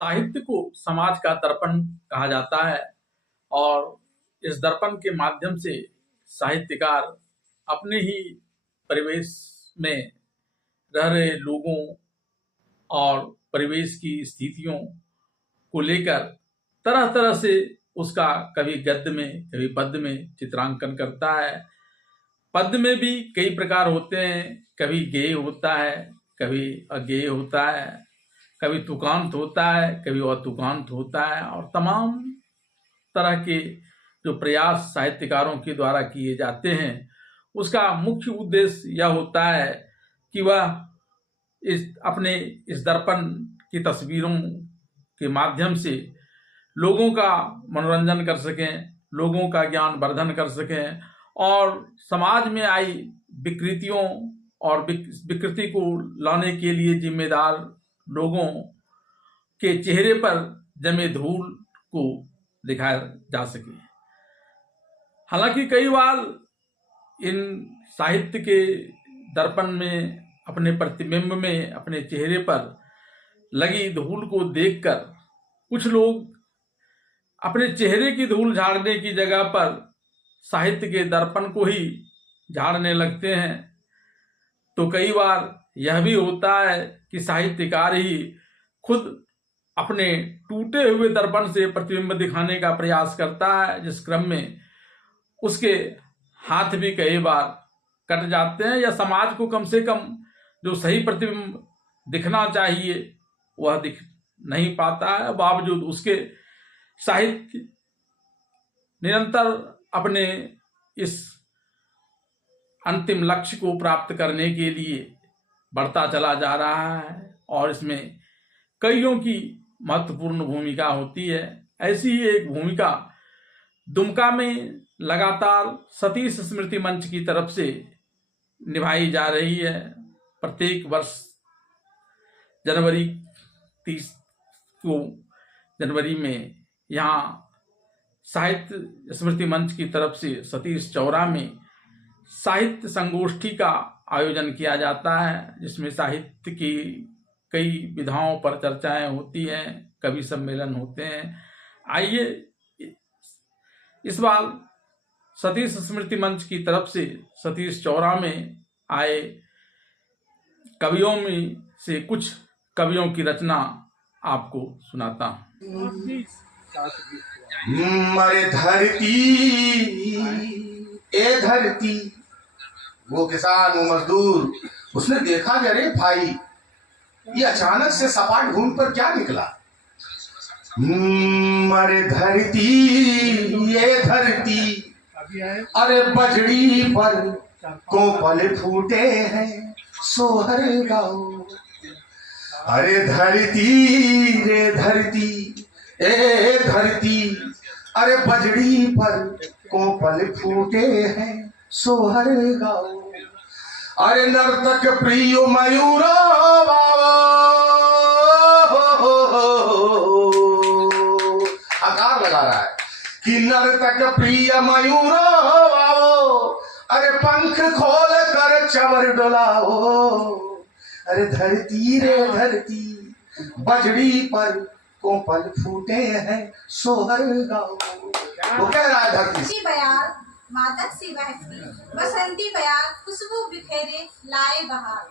साहित्य को समाज का दर्पण कहा जाता है और इस दर्पण के माध्यम से साहित्यकार अपने ही परिवेश में रह रहे लोगों और परिवेश की स्थितियों को लेकर तरह तरह से उसका कभी गद्य में कभी पद्य में चित्रांकन करता है। पद्य में भी कई प्रकार होते हैं, कभी गेय होता है, कभी अगेय होता है, कभी तुकांत होता है, कभी अतुकांत होता है और तमाम तरह के जो प्रयास साहित्यकारों के द्वारा किए जाते हैं उसका मुख्य उद्देश्य यह होता है कि वह अपने इस दर्पण की तस्वीरों के माध्यम से लोगों का मनोरंजन कर सकें, लोगों का ज्ञान वर्धन कर सकें और समाज में आई विकृतियों और विकृति को लाने के लिए जिम्मेदार लोगों के चेहरे पर जमे धूल को दिखाया जा सके। हालांकि कई बार इन साहित्य के दर्पण में अपने प्रतिबिंब में अपने चेहरे पर लगी धूल को देखकर कुछ लोग अपने चेहरे की धूल झाड़ने की जगह पर साहित्य के दर्पण को ही झाड़ने लगते हैं। तो कई बार यह भी होता है कि साहित्यकार ही खुद अपने टूटे हुए दर्पण से प्रतिबिंब दिखाने का प्रयास करता है, जिस क्रम में उसके हाथ भी कई बार कट जाते हैं या समाज को कम से कम जो सही प्रतिबिंब दिखना चाहिए वह दिख नहीं पाता है। बावजूद उसके साहित्य निरंतर अपने इस अंतिम लक्ष्य को प्राप्त करने के लिए बढ़ता चला जा रहा है और इसमें कईयों की महत्वपूर्ण भूमिका होती है। ऐसी ही एक भूमिका दुमका में लगातार सतीश स्मृति मंच की तरफ से निभाई जा रही है। प्रत्येक वर्ष जनवरी 30 को जनवरी में यहाँ साहित्य स्मृति मंच की तरफ से सतीश चौरा में साहित्य संगोष्ठी का आयोजन किया जाता है, जिसमें साहित्य की कई विधाओं पर चर्चाएं होती हैं, कवि सम्मेलन होते हैं। आइए इस बार सतीश स्मृति मंच की तरफ से सतीश चौरा में आए कवियों में से कुछ कवियों की रचना आपको सुनाता हूँ। मरे धरती ए धरती, वो किसान वो मजदूर उसने देखा कि अरे भाई ये अचानक से सपाट भूमि पर क्या निकला। मरे धरती ये धरती, अरे बजड़ी पर कोपल फूटे हैं सोहर गाओ। अरे धरती रे धरती ए धरती, अरे बजड़ी पर कोपल फूटे हैं सोहर गाओ। अरे नर्तक प्रिय मयूरा आकार लगा रहा है कि नर्तक प्रिय मयूरा, अरे पंख खोल कर चवर डोलाओ। अरे धरती रे धरती, बजड़ी पर कोपल फूटे हैं सोहर गाओ। वो कह रहा है धरती बयार मादक सी बहती, बसंती बयार खुशबू बिखेरे लाए बहार।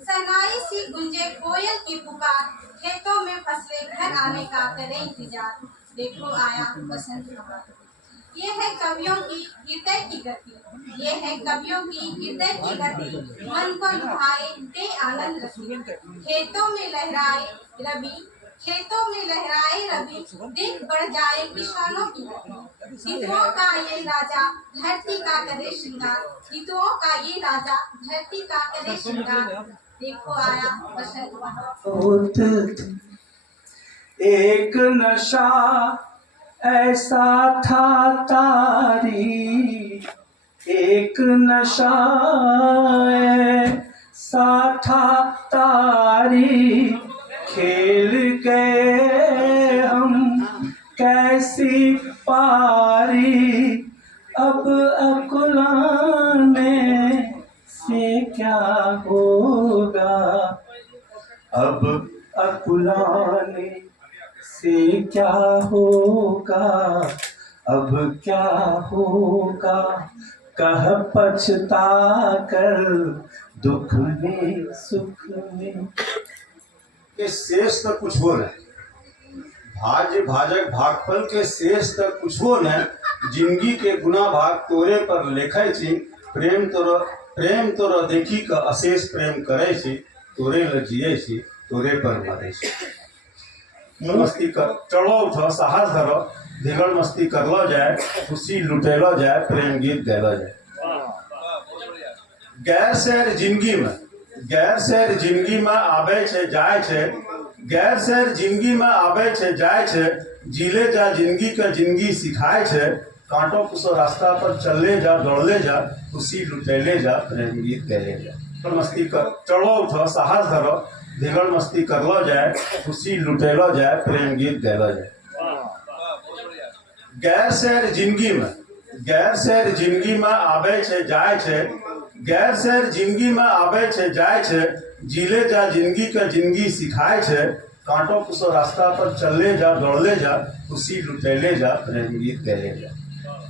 सनाई सी गुंजे कोयल की पुकार, खेतों में फसले घर आने का करे इंतजार। देखो आया बसंत बहार। ये है कवियों की हृदय की गति, ये है कवियों की हृदय की गति। मन को लुभाए दे आनंद रति, खेतों में लहराए रवि, खेतों में लहराए रवि। देख बढ़ जाए किसानों की गति, ऋतुओं का ये राजा धरती का करे श्रृंगार। ऋतुओं का ये राजा धरती का करे श्रृंगार। देखो आया बसंत बहार। एक नशा ऐसा था तारी, एक नशा ऐसा था तारी। खेल गए हम कैसी पारी, अब अकुलाने से क्या होगा। अब अकुलाने से क्या होगा, अब क्या होगा, कह पछता कर दुख में सुख में। के शेष तक कुछ हो नहीं, भाज्य भाजक भागफल के शेष तक कुछ हो नहीं। जिंदगी के गुना भाग तोरे पर लेखै छी, प्रेम तोरा देखी का अशेष प्रेम करे छी, तोरे ल जिये छी, तोरे पर मरे छी। मस्ती कर चढ़ो उठो साहस धरो, धिगड़ मस्ती करलो जाए, खुशी लुटेलो जाए, प्रेम गीत गैलो जाए। गैर शहर जिंदगी में आबे छे जाए छे, गैर शहर जिंदगी में आबे छे जाए छे, जिले जा जिंदगी का जिंदगी सिखाए छे। कांटो कुसो रास्ता पर चलले जा, दौड़ले जा, खुशी लुटेले जा, प्रेम गीत गैले जा। मस्ती कर चढ़ो उठो साहस धरो, धिगड़ मस्ती करलो जाए, खुशी लुटेलो जाए, प्रेम गीत गैलो जाए। गैर शहर जिंदगी में आबे छे जाए छे, गैर शहर जिंदगी में आबे छे जाए छे, जिले जा जिंदगी का जिंदगी सिखाए छे। कांटो कुसो रास्ता पर चलले जा, दौड़ले जा, खुशी लुटेले जा, प्रेम गीत गैले जा।